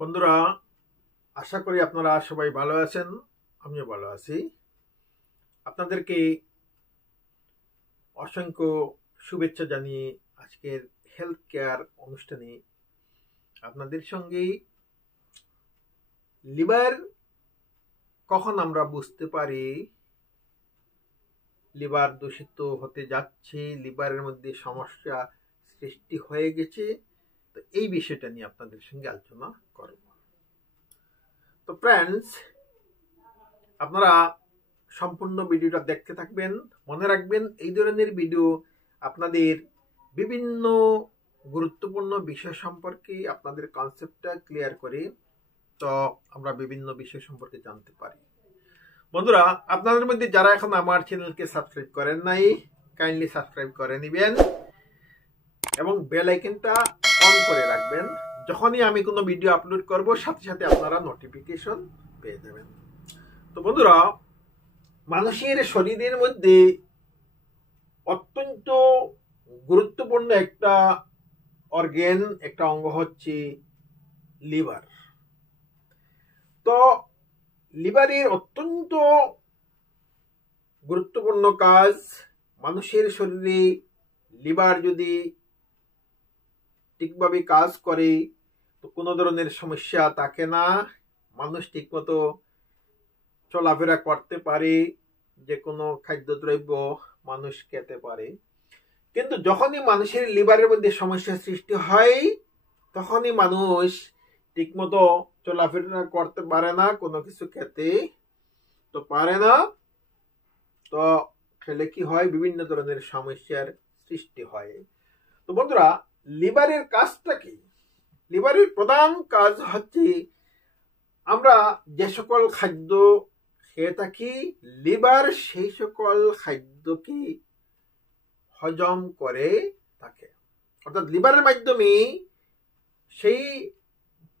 বন্ধুরা, আশা করি আপনারা সবাই ভালো আছেন। আমিও ভালো আছি। আপনাদেরকে অসংখ্য শুভেচ্ছা জানিয়ে আজকের হেলথ কেয়ার অনুষ্ঠানে আপনাদের সঙ্গে লিভার কখন আমরা বুঝতে পারি লিভার দূষিত হতে যাচ্ছে, লিভারের মধ্যে সমস্যা সৃষ্টি হয়ে গেছে, তো এই বিষয়টা নিয়ে আপনাদের সঙ্গে আলোচনা করব। তো ফ্রেন্ডস, আপনারা সম্পূর্ণ ভিডিওটা দেখতে থাকবেন। মনে রাখবেন, এই ধরনের ভিডিও আপনাদের বিভিন্ন গুরুত্বপূর্ণ বিষয় সম্পর্কে আপনাদের কনসেপ্টটা ক্লিয়ার করে, তো আমরা বিভিন্ন বিষয় সম্পর্কে জানতে পারি। বন্ধুরা, আপনাদের মধ্যে যারা এখন আমার চ্যানেলকে সাবস্ক্রাইব করেন নাই, কাইন্ডলি সাবস্ক্রাইব করে নেবেন এবং বেল আইকনটা অন করে রাখবেন। যখনই আমি কোনো ভিডিও আপলোড করব, সাথে সাথে আপনারা নোটিফিকেশন পেয়ে যাবেন। তো বন্ধুরা, মানুষের শরীরের মধ্যে অত্যন্ত গুরুত্বপূর্ণ একটা অর্গান, একটা অঙ্গ হচ্ছে লিভার। তো লিভারের অত্যন্ত গুরুত্বপূর্ণ কাজ। মানুষের শরীরে লিভার যদি ঠিকভাবে কাজ করে তো কোনো ধরনের সমস্যা থাকে না, মানুষ ঠিকমতো চলাফেরা করতে পারে, যে কোনো খাদ্যদ্রব্য মানুষ খেতে পারে। কিন্তু যখনই মানুষের লিভারের মধ্যে সমস্যা সৃষ্টি হয়, তখনই মানুষ ঠিকমতো চলাফেরা করতে পারে না, কোনো কিছু খেতে তো পারে না। তো খেলে কি হয়, বিভিন্ন ধরনের সমস্যার সৃষ্টি হয়। তো বন্ধুরা, লিভারের কাজটা কি? লিভারের প্রধান কাজ হচ্ছে, আমরা যে সকল খাদ্য খেয়ে থাকি, লিভার সেই সকল খাদ্যকে হজম করে থাকে। অর্থাৎ লিভারের মাধ্যমে সেই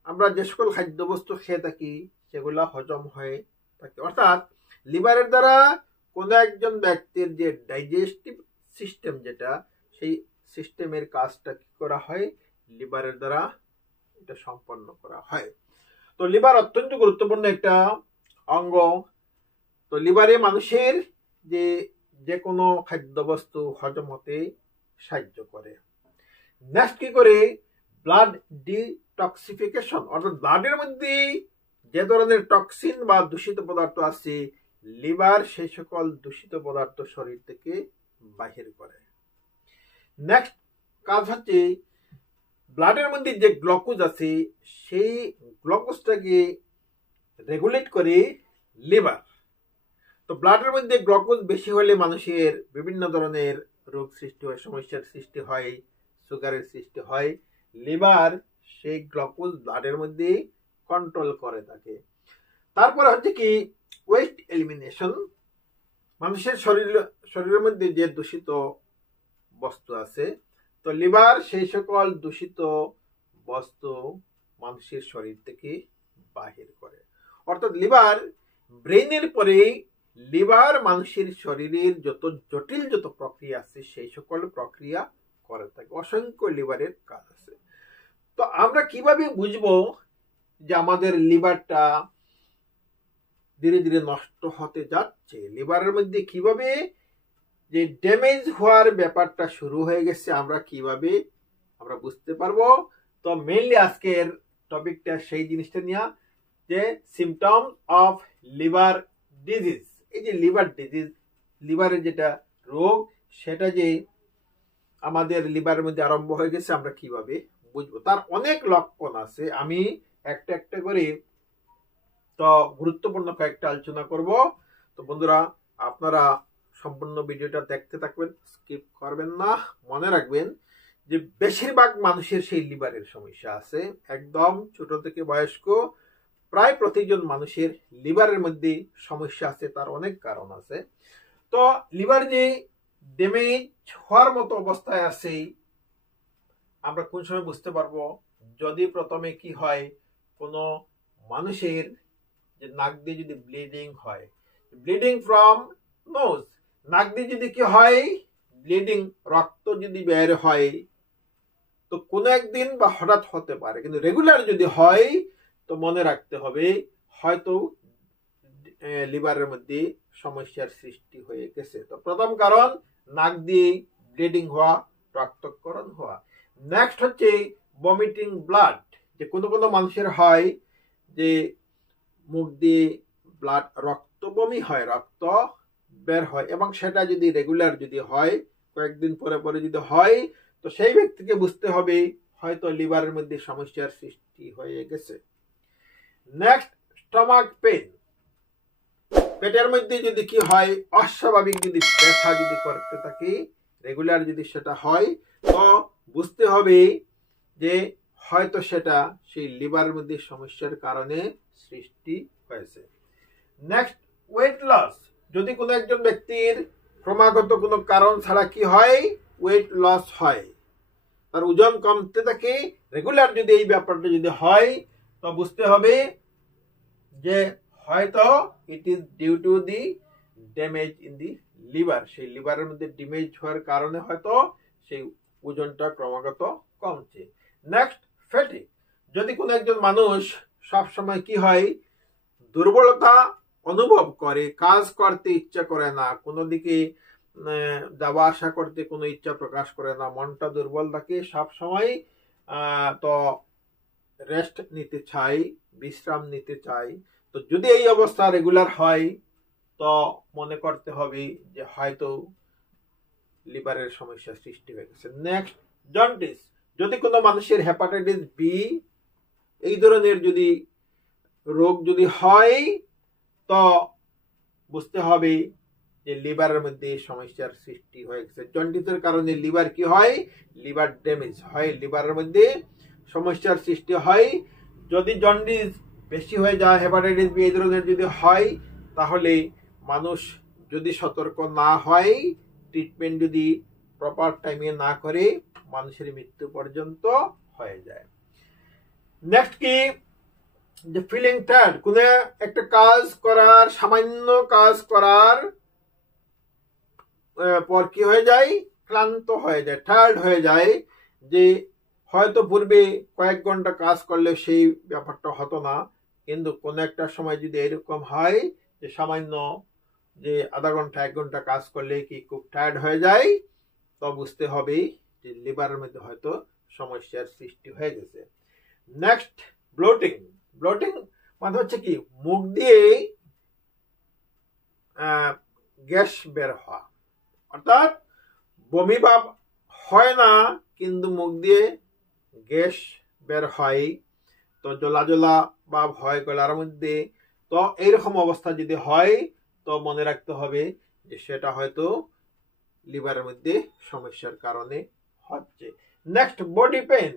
আমরা যে সকল খাদ্যবস্তু খেয়ে থাকি সেগুলো হজম হয়ে থাকে। অর্থাৎ লিভারের দ্বারা কোনো একজন ব্যক্তির যে ডাইজেস্টিভ সিস্টেম, যেটা সেই সিস্টেমের কাজটা কি করা হয়, লিভারের দ্বারা এটা সম্পন্ন করা হয়। তো লিভার অত্যন্ত গুরুত্বপূর্ণ একটা অঙ্গ। তো লিভারে মানুষের যে কোনো খাদ্যবস্তু হজম হতে সাহায্য করে। নেক্সট কি করে, ব্লাড ডিটক্সিফিকেশন, অর্থাৎ ব্লাডের মধ্যে যে ধরনের টক্সিন বা দূষিত পদার্থ আছে, লিভার সেই সকল দূষিত পদার্থ শরীর থেকে বাহির করে। নেক্সট কাজ হচ্ছে, ব্লাডের মধ্যে যে গ্লুকোজ আছে সেই গ্লুকোজটাকে রেগুলেট করে লিভার। তো ব্লাডের মধ্যে গ্লুকোজ বেশি হলে মানুষের বিভিন্ন ধরনের রোগ সৃষ্টি হয়, সমস্যার সৃষ্টি হয়, সুগারের সৃষ্টি হয়। লিভার সেই গ্লুকোজ ব্লাডের মধ্যে কন্ট্রোল করে থাকে। তারপরে হচ্ছে কি, ওয়েস্ট এলিমিনেশন। মানুষের শরীরের মধ্যে যে দূষিত বস্তু আছে, তো লিভার সেই সকল দূষিত বস্তু মানুষের শরীর থেকে বাহির করে। অর্থাৎ লিভার ব্রেনের পরে লিভার মানুষের শরীরের যত জটিল যত প্রক্রিয়া আছে সেই সকল প্রক্রিয়া করে থাকে। অসংখ্য লিভারের কাজ আছে। তো আমরা কিভাবে বুঝবো যে আমাদের লিভারটা ধীরে ধীরে নষ্ট হতে যাচ্ছে? লিভারের মধ্যে কিভাবে যে ড্যামেজ হওয়ার ব্যাপারটা শুরু হয়ে গেছে, আমরা কিভাবে আমরা বুঝতে পারবো? তো মেইনলি আজকের টপিকটা সেই জিনিসটা নিয়ে, যে সিমটমস অফ লিভার ডিজিজ। এই যে লিভার ডিজিজ, লিভারের যেটা রোগ, সেটা যে আমাদের লিভারের মধ্যে আরম্ভ হয়ে গেছে, আমরা কিভাবে বুঝবো? তার অনেক লক্ষণ আছে। আমি একটা একটা করে তো গুরুত্বপূর্ণ কয়েকটা আলোচনা করব। তো বন্ধুরা, আপনারা সম্পূর্ণ ভিডিওটা দেখতে থাকবেন, স্কিপ করবেন না। মনে রাখবেন যে বেশিরভাগ মানুষের সেই লিভারের সমস্যা আছে, একদম ছোট থেকে বয়স্ক প্রায় প্রতিজন মানুষের লিভারের মধ্যে সমস্যা আছে। তার অনেক কারণ আছে। তো লিভার যে ড্যামেজ হওয়ার মতো অবস্থায় আছে, আমরা কোন সময় বুঝতে পারবো? যদি প্রথমে কি হয়, কোনো মানুষের যে নাক দিয়ে যদি ব্লিডিং হয়, ব্লিডিং ফ্রম নোজ, নাক দিয়ে যদি কি হয়, ব্লিডিং, রক্ত যদি বের হয়, তো কোনো একদিন বা হঠাৎ হতে পারে। কিন্তু রেগুলার যদি হয়, তো মনে রাখতে হবে হয়তো লিভারের মধ্যে সমস্যার সৃষ্টি হয়ে গেছে। তো প্রথম কারণ নাক দিয়ে ব্লিডিং হওয়া, রক্তক্ষরণ হওয়া। নেক্সট হচ্ছে ভমিটিং ব্লাড, যে কোনো কোনো মানুষের হয় যে মুখ দিয়ে ব্লাড, রক্ত বমি হয়, রক্ত বের হয়, এবং সেটা যদি রেগুলার যদি হয়, কয়েকদিন পরে পরে যদি হয়, তো সেই ব্যক্তিকে বুঝতে হবে হয়তো লিভারের মধ্যে সমস্যার সৃষ্টি হয়ে গেছে। নেক্সট স্টমাক পেন, পেটের মধ্যে যদি কি হয়, অস্বাভাবিক যদি ব্যথা যদি করতে থাকে, রেগুলার যদি সেটা হয়, তো বুঝতে হবে যে হয়তো সেটা সেই লিভারের মধ্যে সমস্যার কারণে সৃষ্টি হয়েছে। নেক্সট ওয়েট লস, যদি কোনো একজন ব্যক্তির ক্রমাগত কোনো কারণ ছাড়া কি হয়, ওয়েট লস হয়, তার ওজন কমতে থাকে, রেগুলার যদি এই ব্যাপারটা যদি হয়, তো বুঝতে হবে যে হয়তো it is due to the damage in the liver, সেই লিভারের মধ্যে ড্যামেজ হওয়ার কারণে হয়তো সেই ওজনটা ক্রমাগত কমছে। নেক্সট ফ্যাটিক, যদি কোনো একজন মানুষ সবসময় কি হয়, দুর্বলতা অনুভব করে, কাজ করতে ইচ্ছা করে না, কোনো দিকে যাওয়া আসা করতে কোনো ইচ্ছা প্রকাশ করে না, মনটা দুর্বল থাকে সব সময়, তো রেস্ট নিতে চাই, বিশ্রাম নিতে চাই, তো যদি এই অবস্থা রেগুলার হয়, তো মনে করতে হবে যে হয়তো লিভারের সমস্যা সৃষ্টি হয়ে গেছে। নেক্সট জন্ডিস, যদি কোনো মানুষের হেপাটাইটিস বি এই ধরনের যদি রোগ যদি হয়, তো বুঝতে হবে যে লিভারের মধ্যে সমস্যার সৃষ্টি হয়ে গেছে। জন্ডিসের কারণে লিভার কি হয়, লিভার ড্যামেজ হয়, লিভারের মধ্যে সমস্যার সৃষ্টি হয়। যদি জন্ডিস বেশি হয়ে যায়, হেপাটাইটিস বি এই ধরনের যদি হয়, তাহলে মানুষ যদি সতর্ক না হয়, ট্রিটমেন্ট যদি প্রপার টাইমে না করে, মানুষের মৃত্যু পর্যন্ত হয়ে যায়। নেক্সট কি, যে ফিলিং টায়ার্ড, কোন একটা কাজ করার, সামান্য কাজ করার পর কি হয়ে যায়, ক্লান্ত হয়ে যায়, টায়ার্ড হয়ে যায়, যে হয়তো পূর্বে কয়েক ঘন্টা কাজ করলে সেই ব্যাপারটা হতো না, কিন্তু কোন একটা সময় যদি এরকম হয় যে সামান্য যে আধা ঘন্টা 1 ঘন্টা কাজ করলে কি খুব টায়ার্ড হয়ে যায়, তো বুঝতে হবে যে লিভারের মধ্যে হয়তো সমস্যার সৃষ্টি হয়ে গেছে। নেক্সট ব্লোটিং, ব্লোটিং মানে হচ্ছে কি, মুখ দিয়ে গ্যাস বের হওয়া, অর্থাৎ বমি ভাব হয় না কিন্তু মুখ দিয়ে গ্যাস বের হয়, তো জ্বলা জ্বলা ভাব হয় গলার মধ্যে, তো এইরকম অবস্থা যদি হয়, তো মনে রাখতে হবে যে সেটা হয়তো লিভারের মধ্যে সমস্যার কারণে হচ্ছে। নেক্সট বডি পেন,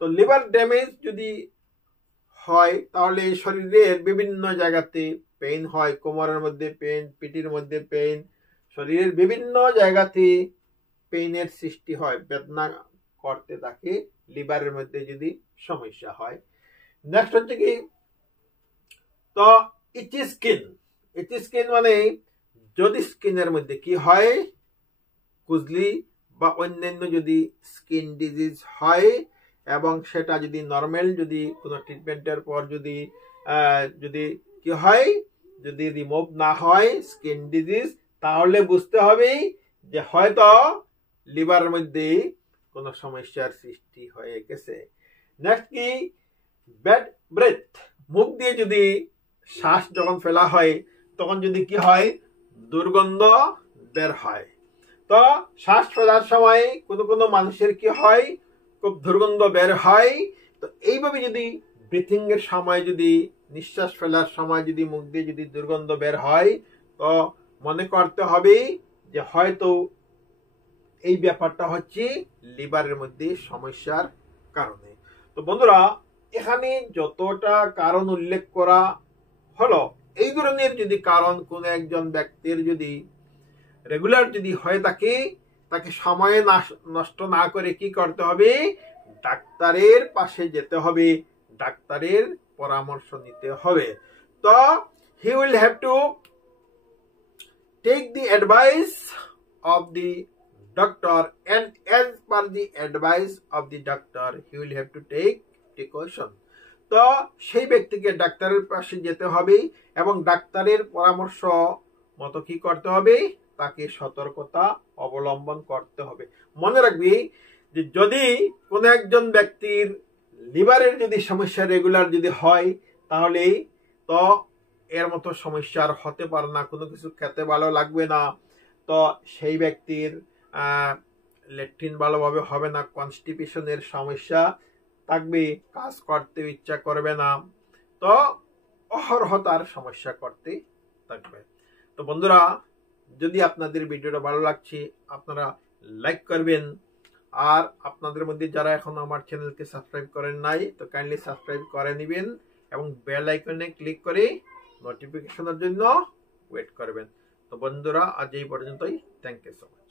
তো লিভার ড্যামেজ যদি হয়, তাহলে শরীরের বিভিন্ন জায়গাতে পেইন হয়, কোমরের মধ্যে পেইন, পিঠের মধ্যে পেইন, শরীরের বিভিন্ন জায়গাতে পেইনের সৃষ্টি হয়, বেদনা করতে থাকে লিভারের মধ্যে যদি সমস্যা হয়। নেক্সট হচ্ছে কি, তো ইচি স্কিন, ইচি স্কিন মানে যদি স্কিনের মধ্যে কি হয়, খুজলি বা অন্যান্য যদি স্কিন ডিজিজ হয়, এবং সেটা যদি নর্মাল যদি কোনো ট্রিটমেন্টের পর যদি যদি কি হয়, যদি রিমুভ না হয় স্কিন ডিজিজ, তাহলে বুঝতে হবে যে হয়তো লিভারের মধ্যে কোনো সমস্যার সৃষ্টি হয়ে গেছে। নেক্সট কি, ব্যাড ব্রেথ, মুখ দিয়ে যদি শ্বাস যখন ফেলা হয়, তখন যদি কি হয়, দুর্গন্ধ বের হয়, তো শ্বাস ফেলার সময় কোনো কোনো মানুষের কি হয়, খুব দুর্গন্ধ বের হয়, তো এইভাবে যদি ব্রিথিং এর সময় যদি নিঃশ্বাস ফেলার সময় যদি মুখ দিয়ে যদি দুর্গন্ধ বের হয়, তো মনে করতে হবে যে হয়তো এই ব্যাপারটা হচ্ছে লিভারের মধ্যে সমস্যার কারণে। তো বন্ধুরা, এখানে যতটা কারণ উল্লেখ করা হলো, এই ধরনের যদি কারণ কোন একজন ব্যক্তির যদি রেগুলার যদি হয়ে থাকে, তাকে সময়ে নষ্ট না করে কি করতে হবে, ডাক্তারের পাশে যেতে হবে, ডাক্তারের পরামর্শ নিতে হবে। তো he will have to take the advice of the doctor, and as per the advice of the doctor he will have to take precaution. তো সেই ব্যক্তিকে ডাক্তারের পাশে যেতে হবে এবং ডাক্তারের পরামর্শ মতো কি করতে হবে, তাকে সতর্কতা অবলম্বন করতে হবে। মনে রাখবি যে যদি কোনো একজন ব্যক্তির লিভারের যদি সমস্যা রেগুলার যদি হয়, তাহলে তো এর মতো সমস্যা আর হতে পারে না, কোনো কিছু খেতে ভালো লাগবে না, তো সেই ব্যক্তির ল্যাট্রিন ভালোভাবে হবে না, কনস্টিপেশনের সমস্যা থাকবে, কাজ করতে ইচ্ছা করবে না, তো অহরহ তার সমস্যা করতে থাকবে। তো বন্ধুরা, যদি আপনাদের ভিডিওটা ভালো লাগছে আপনারা লাইক করবেন, আর আপনাদের মধ্যে যারা এখন আমার চ্যানেলকে সাবস্ক্রাইব করেন নাই তো কাইন্ডলি সাবস্ক্রাইব করে নেবেন এবং বেল আইকনে ক্লিক করে নোটিফিকেশনের জন্য ওয়েট করবেন। তো বন্ধুরা, আজ এই পর্যন্তই। Thank you so much.